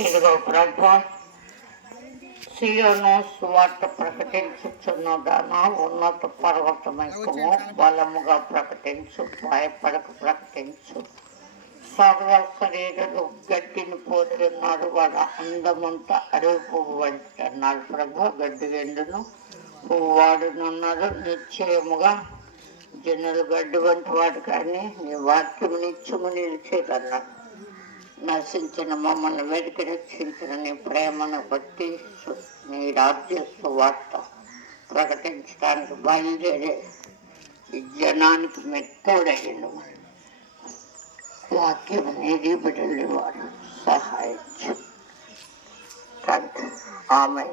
ఇదిగో ప్రభా సియోను సువార్త ప్రకటించుచున్నదాన ఉన్నత పర్వతమైకము. బలముగా ప్రకటించు భయపడక ప్రకటించు. సర్వ శరీరులు గడ్డిని పోలి వాళ్ళ అందమంతా అడవి పువ్వు వంటి అన్నాడు ప్రభు. గడ్డి వెండును పువ్వు వాడునున్నారు. నిశ్చయముగా జనులు గడ్డి వంటి వాడు కానీ నీ వాక్యము నిత్యము నిలిచేదన్నాడు నశించిన మమ్మల్ని వెతికి రక్షించిన నీ ప్రేమను బట్టి నీ రాజ్య వార్త ప్రకటించడానికి బయలుదేరే ఈ జనానికి మెత్తోడయ్యిండు వాక్యం నీది బిడ్డలు వారు సహాయించు. ఆమె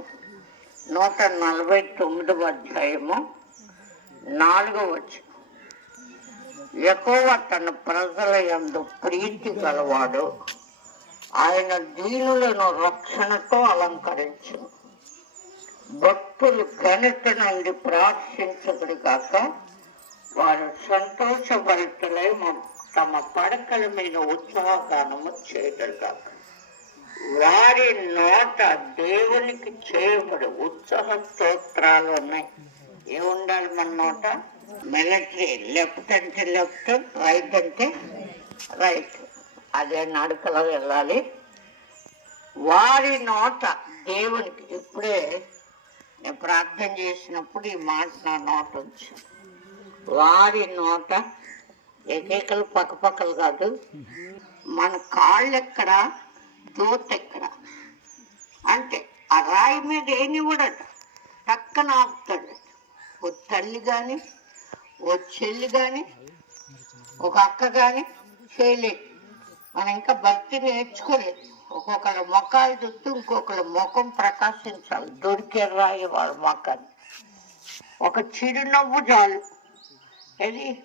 నూట నలభై తొమ్మిదవ అధ్యాయము నాలుగవ వచ్చిన ఎక్కువ తన ప్రజల యందు ప్రీతి గలవాడు. ఆయన దీనులను రక్షణతో అలంకరించు. భక్తులు ఘనత నుండి ప్రార్థించకుడు కాక వారు సంతోషభరితులై తమ పడకల మీద ఉత్సాహగానము చేయడు కాక వారి నోట దేవునికి చేయబడి ఉత్సాహ స్తోత్రాలు ఉన్నాయి. ఏముండాలి మన నోట? మిలిటరీ లెఫ్ట్ అంటే లెఫ్ట్ రైట్ అంటే రైట్. అదే నడకలో వెళ్ళాలి. వారి నోట దేవునికి ఇప్పుడే నేను ప్రార్థన చేసినప్పుడు ఈ మాట నా నోట వచ్చి వారి నోట ఏకైకలు పక్కపక్కలు కాదు మన కాళ్ళు ఎక్కడ దూత ఎక్కడ? అంటే ఆ రాయి మీద ఏనివ్వడట పక్కన ఆపుతాడు. ఓ తల్లి కానీ ఓ చెల్లి కానీ ఒక అక్క కానీ చేయలేదు మనం ఇంకా భక్తి నేర్చుకోలేదు. ఒక్కొక్కరి మొక్కలు చూస్తూ ఇంకొకరి ముఖం ప్రకాశించాలి. దొరికే రాయి వాళ్ళ మొక్కని ఒక చిరునవ్వు చాలు. అది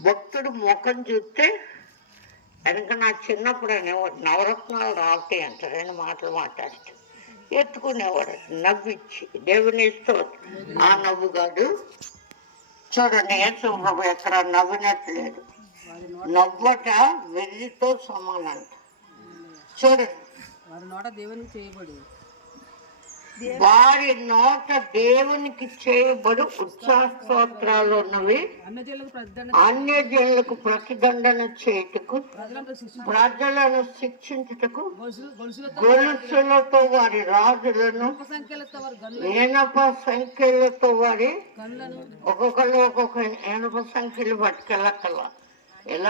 భక్తుడు ముఖం చూస్తే వెనక నా చిన్నప్పుడు అనేవాడు నవరత్నాలు రావుతాయి అంట. రెండు మాటలు మాట్లాడితే. ఎత్తుకునేవాడు. నవ్విచ్చి దేవుని ఇస్తూ ఆ నవ్వుగాడు చూడండి ఏ ఎక్కడ నవ్వినట్లేదు నవ్వట వెర్రితో సమానంట చూడండి వారి నోట దేవునికి చేయబడి. వారి నోట దేవునికి చేయబడు ఉత్సాహ స్తోత్రాలు ఉన్నవి అన్య జనులకు ప్రతిదండన చేయుటకు ప్రజలను శిక్షించుటకు గొలుసులు గొలుసులతో వారి రాజులను ఏనప సంఖ్యలతో వారి ఒక్కొక్కరు ఒక్కొక్క ఏనప సంఖ్యలు పట్టుకెళ్ళక్కల எல்லா